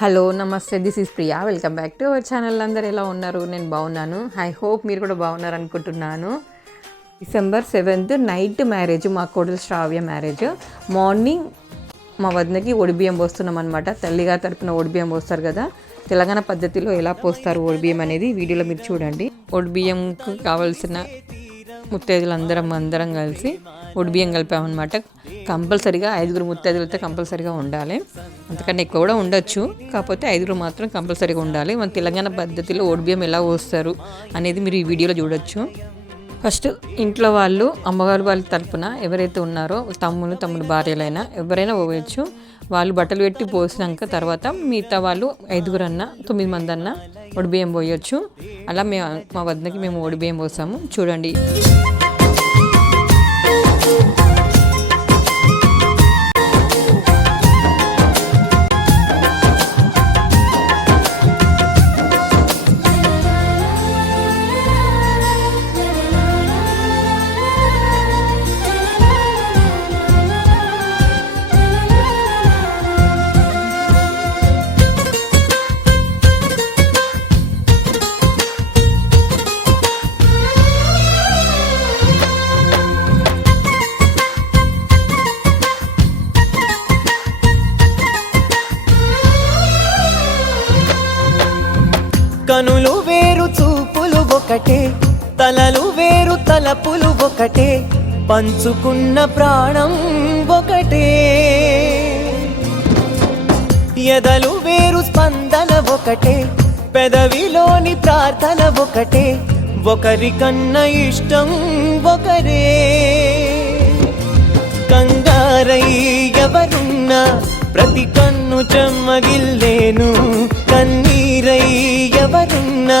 Hello నమస్తే this is Priya. Welcome back to our channel అందరు ఎలా ఉన్నారు? నేను బాగున్నాను. ఐ హోప్ మీరు కూడా బాగున్నారు అనుకుంటున్నాను. డిసెంబర్ సెవెంత్ నైట్ మ్యారేజ్ మా కోడలు శ్రావ్య మ్యారేజ్ మార్నింగ్ మా వదినకి ఒడిబియ్యం పోస్తున్నాం అనమాట తల్లిగా తరపున ఒడిబియ్యం పోస్తారు కదా. తెలంగాణ పద్ధతిలో ఎలా పోస్తారు ఒడిబియ్యం అనేది వీడియోలో మీరు చూడండి. ఒడిబియ్యంకు కావాల్సిన ముత్తైదులు అందరం అందరం కలిసి ఉడిబియ్యం కలిపామన్నమాట. కంపల్సరిగా ఐదుగురు ముత్తైదులతో కంపల్సరీగా ఉండాలి. అంతకన్నా ఎక్కువ కూడా ఉండొచ్చు. కాకపోతే ఐదుగురు మాత్రం కంపల్సరీగా ఉండాలి. మన తెలంగాణ పద్ధతిలో ఓడిబియ్యం ఎలా పోస్తారు అనేది మీరు ఈ వీడియోలో చూడొచ్చు. ఫస్ట్ ఇంట్లో వాళ్ళు అమ్మగారు వాళ్ళ తరపున ఎవరైతే ఉన్నారో తమ్ముడు తమ్ముడు భార్యలైనా ఎవరైనా పోవచ్చు. వాళ్ళు బట్టలు పెట్టి పోసినాక తర్వాత మిగతా వాళ్ళు ఐదుగురు అన్న తొమ్మిది మంది అన్న ఒడిబియ్యం పోయొచ్చు. అలా మేము మా వద్దకి మేము ఒడిబియ్యం పోసాము. చూడండి. వేరు తలపులు ఒకటే పంచుకున్న ప్రాణం ఒకటే. ఎదలు వేరు స్పందన ఒకటే పెదవిలోని ప్రార్థన ఒకటే ఒకరికన్నా ఇష్టం ఒకరే. కంగారై ఎవరున్నా ప్రతి కన్ను చెమ్మగిల్లేను కన్నీరై ఎవరున్నా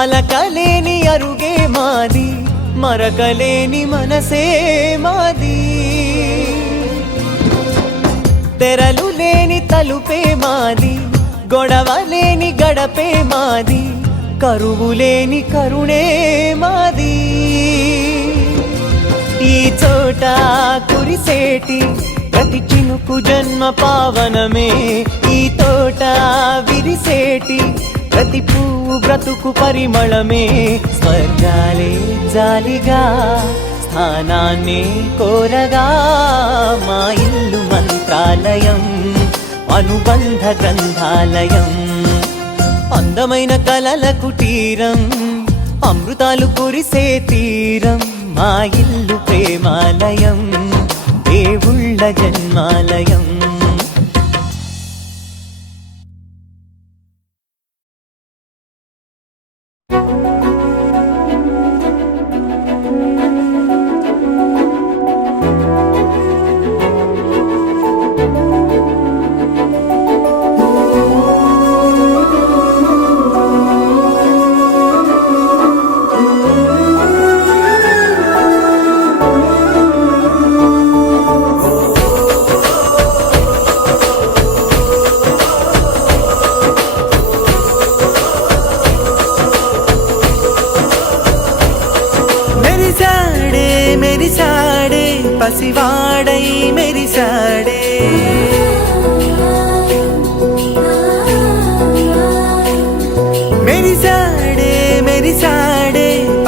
అలకలేని అరుగే మాది మరకలేని మనసే మాది. తెరలు లేని తలుపే మాది గొడవ లేని గడపే మాది కరువు లేని కరుణే మాది. ఈ చోట కురిసేటి ప్రతి చినుకు జన్మ పావనమే ఈ తోట విరిసేటి ప్రతి పువ్వు బ్రతుకు పరిమళమే. స్వర్గాలే జాలిగా స్థానాన్ని కోరగా. మా ఇల్లు మంత్రాలయం అనుబంధ గ్రంథాలయం. అందమైన కలల కుటీరం అమృతాలు కురిసే తీరం. మా ఇల్లు ప్రేమాలయం దేవుళ్ళ జన్మాలయం.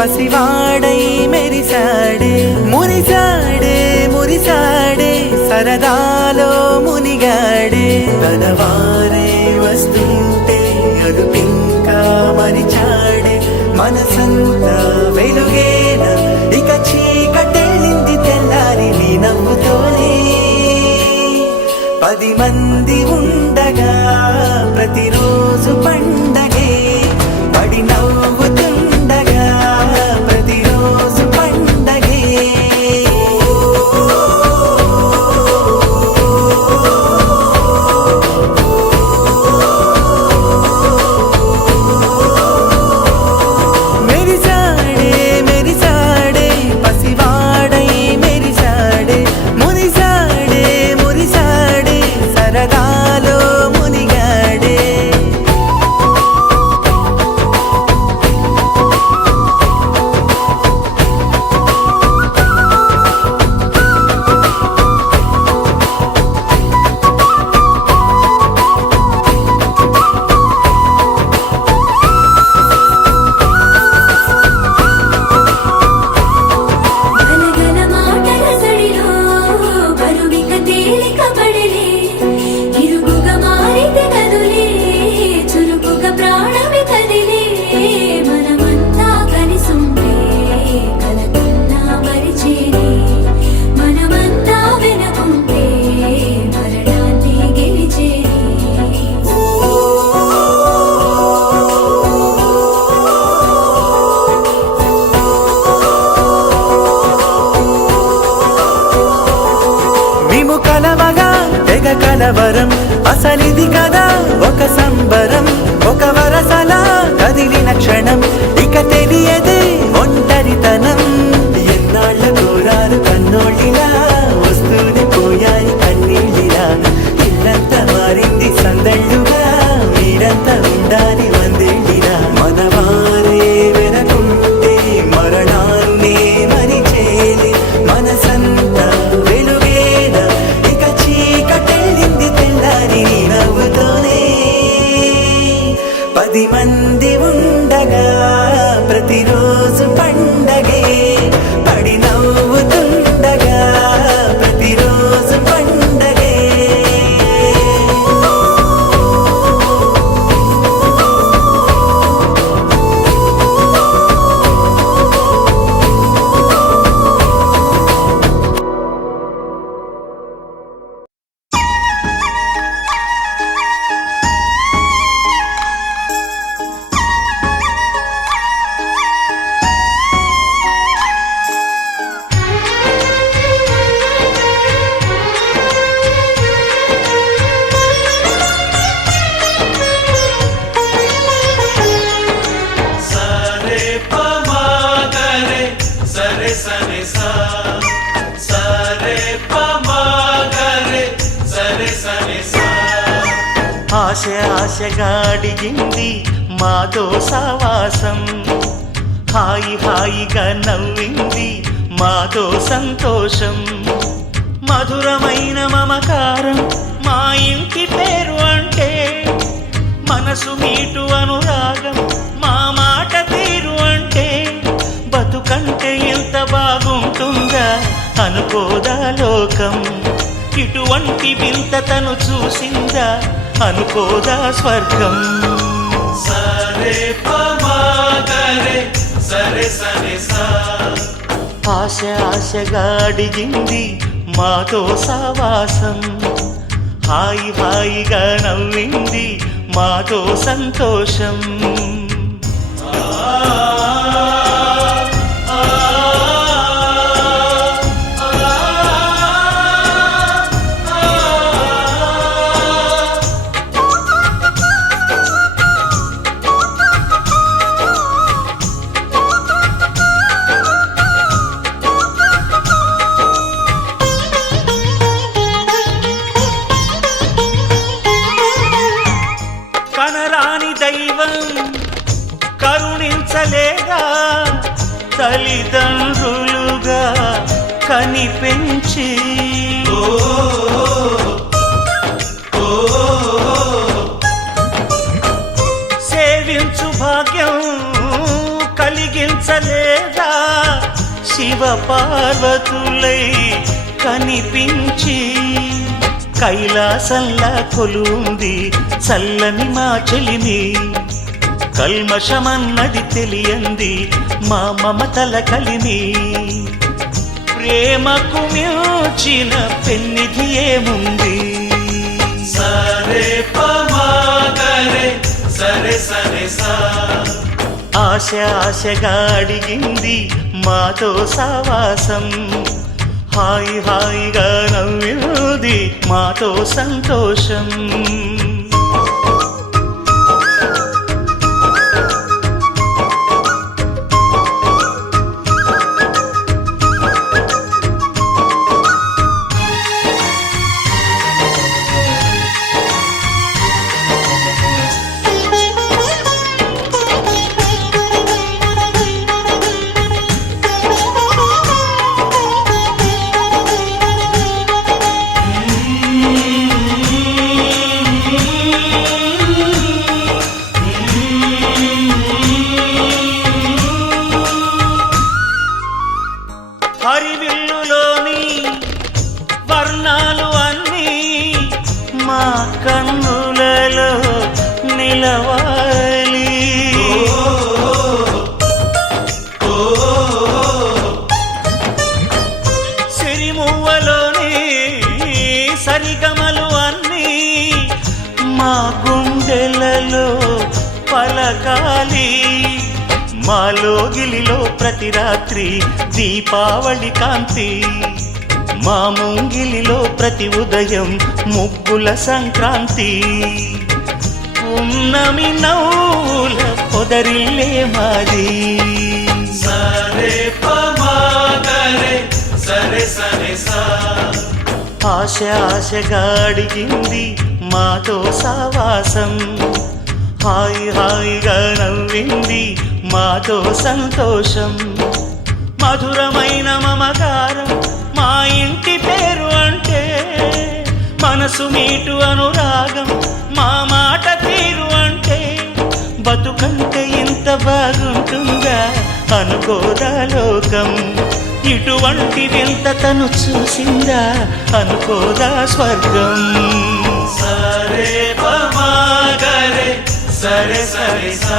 పసివాడై మెరిసాడే మురిసాడే మురిసాడే సరదాలో మునిగాడే. తన వారే వస్తుంటే అదుపింకా మరిచాడే. మనసంతా వెలుగేన? ఇక చీకటెళ్ళింది తెల్లారి నీ నవ్వుతోనే. పది మంది ఉండగా ప్రతిరోజు ఆశగా అడిగింది మాతో సావాసం హాయి హాయిగా నవ్వింది మాతో సంతోషం. మధురమైన మమకారం మా ఇంటి పేరు అంటే మనసు మీటు అనురాగం మా మాట తీరు అంటే బతుకంటే ఎంత బాగుంటుందా అనుకోదా లోకం. ఇటువంటి వింత తను చూసిందా అనుకోదా స్వర్గం. సరే సరే సరే సా. ఆశ ఆశగా అడిగింది మాతో సావాసం హాయి హాయిగా నవ్వింది మాతో సంతోషం. తల్లిదండ్రులుగా కనిపించి. సేవించు భాగ్యం కలిగించలేదా? శివ పార్వతులై కనిపించి. కైలాసంలా కొలుంది చల్లని మా చెలిమి కల్మషమన్నది తెలియంది మా మమతల కలిమి ప్రేమకు మించిన పెన్నిధి ఏముంది? సరే పమాగరే సరే సరే సా. ఆశ ఆశగా అడిగింది మాతో సావాసం హాయి హాయిగా నవ్వింది మాతో సంతోషం. మా కన్నులలో నిలవాలి. సిరిమువ్వలోని సరిగమలు అన్నీ మా గుండెలలో పలకాలి. మాలో గిలిలో ప్రతి రాత్రి దీపావళి కాంతి మా ముంగిలిలో ప్రతి ఉదయం ముగ్గుల సంక్రాంతి. ఉన్నమి నవ్వుల పొదరిల్లే మాది. సరే పమాగరే సరే సరే సా. ఆశ ఆశగా అడిగింది మాతో సావాసం హాయి హాయిగా నవ్వింది మాతో సంతోషం. మధురమైన మమకారం ఇంటి పేరు అంటే మనసు మీటు అనురాగం మా మాట తీరు అంటే బతుకంటే ఇంత బాగుంటుందా అనుకోదా లోకం? ఇటువంటి వింత తను చూసిందా అనుకోదా స్వర్గం? సరే సరే సరే సా.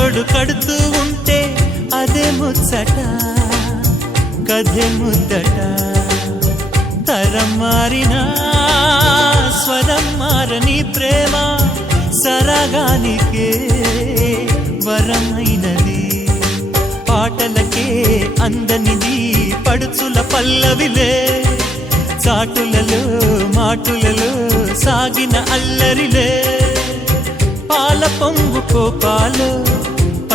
తోడు కడుతూ ఉంటే అదే ముచ్చట కథే ముద్దట తరం మారినా స్వరం మారని ప్రేమ సరగానికే వరమైనది. పాటలకే అందనిది పడుచుల పల్లవిలే చాటులలో మాటులలో సాగిన అల్లరిలే. పాల పొంగు కోపాలు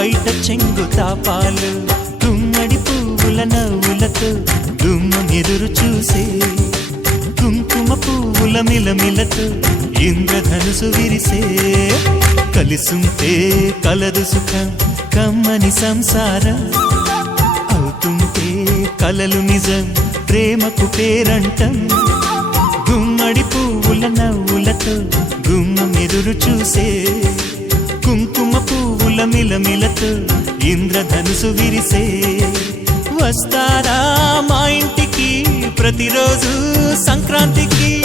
బయట చెంగు తాపాలు గుమ్మడి పువ్వుల నవ్వులతో గుమ్మమెదురు చూసే కుంకుమ పువ్వుల మిలమిలతో ఇంద్రధనుసు విరిసే. కలిసుంటే కలదు సుఖం కమ్మని సంసారం. అవుతుంటే కలలు నిజం ప్రేమకు పేరంటం. గుమ్మడి పువ్వుల నవ్వులతో గుమ్మం ఎదురు చూసే కుంకుమ పువ్వుల మిలమిలతో ఇంద్రధనుసు విరిసే. వస్తారా మా ఇంటికి? ప్రతిరోజు సంక్రాంతికి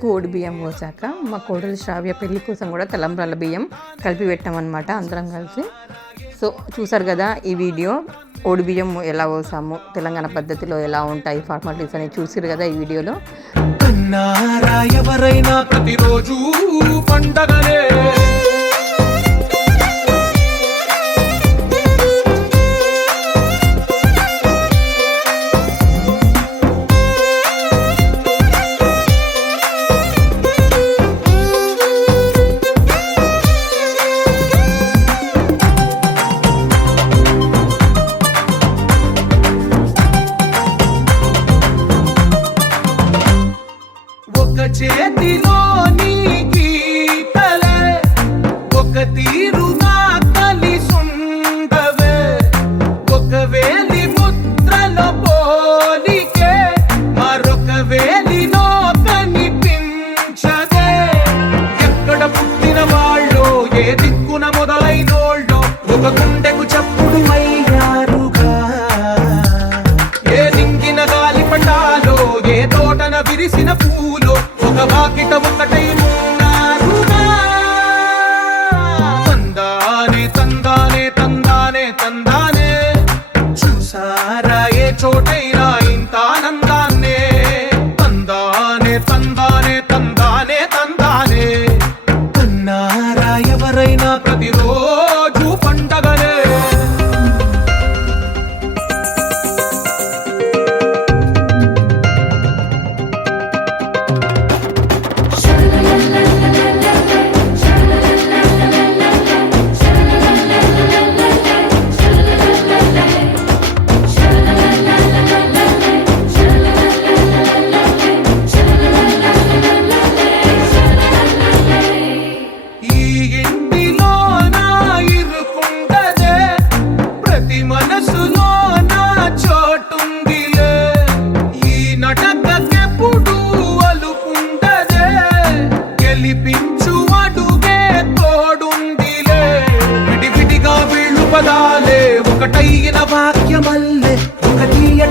కోడి ఓడి బియ్యం పోసాక మా కోడలు శ్రావ్య పెళ్ళి కోసం కూడా తలంబ్రాల బియ్యం కలిపి పెట్టామన్నమాట అందరం కలిసి. సో చూసారు కదా ఈ వీడియో. ఓడి బియ్యం ఎలా పోసాము తెలంగాణ పద్ధతిలో ఎలా ఉంటాయి ఫార్మాలిటీస్ అని చూసారు కదా ఈ వీడియోలో. ఎవరైనా ప్రతిరోజు పండగలే.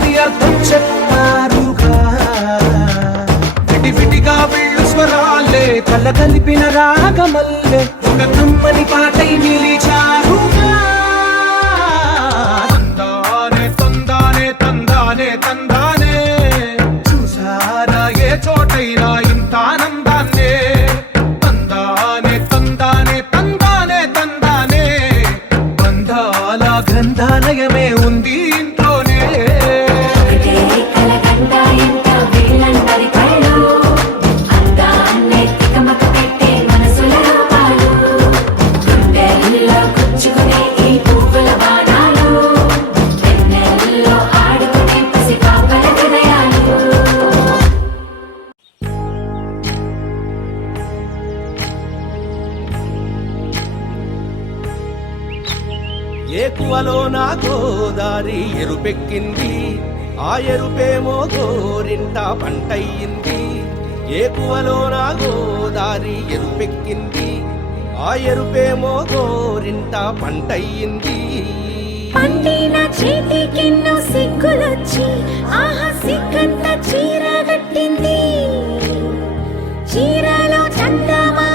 అని అర్థం చెప్పారుగా విడివిడిగా వెళ్ళు స్వరాలే తల కలిపిన రాగమల్లే. ఒక కంపని పాటై మిలి ఏకువలో నా గోదారి ఎరుపెక్కింది. ఆ ఎరుపేమో గోరింట పంటయ్యింది. ఏకువలో నా గోదారి ఎరుపెక్కింది. ఆ ఎరుపేమో గోరింట పంటయ్యింది. పండిన చేతికెన్నో సిగ్గులొచ్చి ఆహా సిగ్గంత చీర కట్టింది. చీరలో చందమా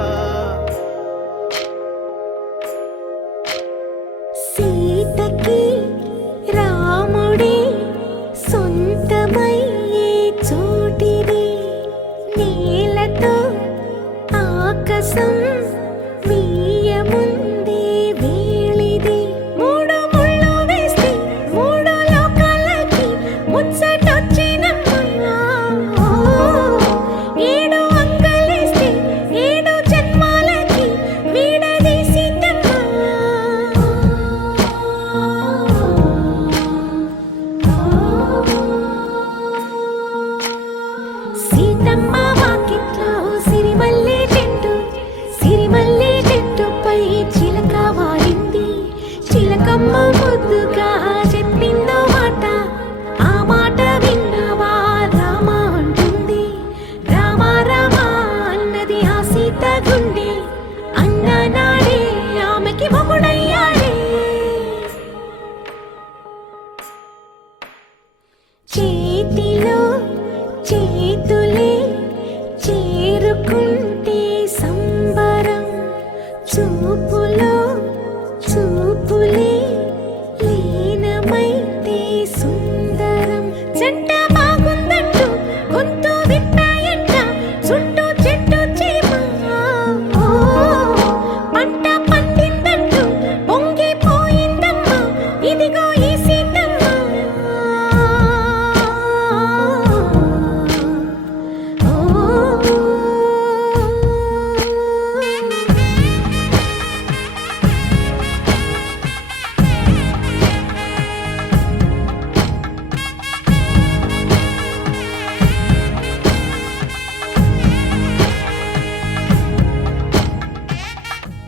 చేతిలో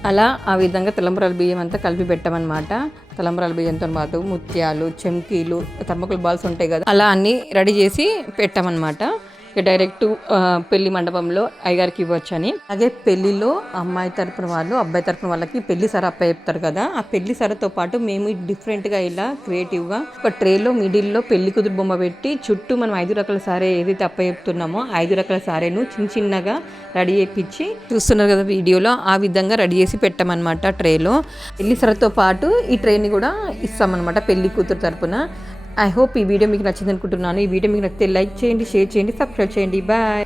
అలా ఆ విధంగా తలంబరాల బియ్యం అంతా కలిపి పెట్టామన్నమాట. తలంబరాల బియ్యంతో పాటు ముత్యాలు చెంకీలు థర్మకోల్ బాల్స్ ఉంటాయి కదా అలా అన్నీ రెడీ చేసి పెట్టామన్నమాట. డైరెక్ట్ పెళ్ళి మండపంలో అయ్యగారికి ఇవ్వచ్చని. అలాగే పెళ్ళిలో అమ్మాయి తరపున వాళ్ళు అబ్బాయి తరపున వాళ్ళకి పెళ్ళి సర అప్ప చెప్తారు కదా. ఆ పెళ్ళి సరతో పాటు మేము డిఫరెంట్గా ఇలా క్రియేటివ్గా ఒక ట్రేలో మిడిల్లో పెళ్ళి కుదురు బొమ్మ పెట్టి చుట్టూ మనం ఐదు రకాల సారే ఏదైతే అప్ప చెప్తున్నామో ఐదు రకాల సారేను చిన్న చిన్నగా రెడీ చేయించి చూస్తున్నారు కదా వీడియోలో ఆ విధంగా రెడీ చేసి పెట్టామన్నమాట ట్రేలో పెళ్ళి సరతో పాటు ఈ ట్రేని కూడా ఇస్తామన్నమాట పెళ్ళి కూతురు తరపున. ఐ హోప్ ఈ వీడియో మీకు నచ్చింది అనుకుంటున్నాను. ఈ వీడియో మీకు నచ్చితే లైక్ చేయండి షేర్ చేయండి సబ్స్క్రైబ్ చేయండి. బాయ్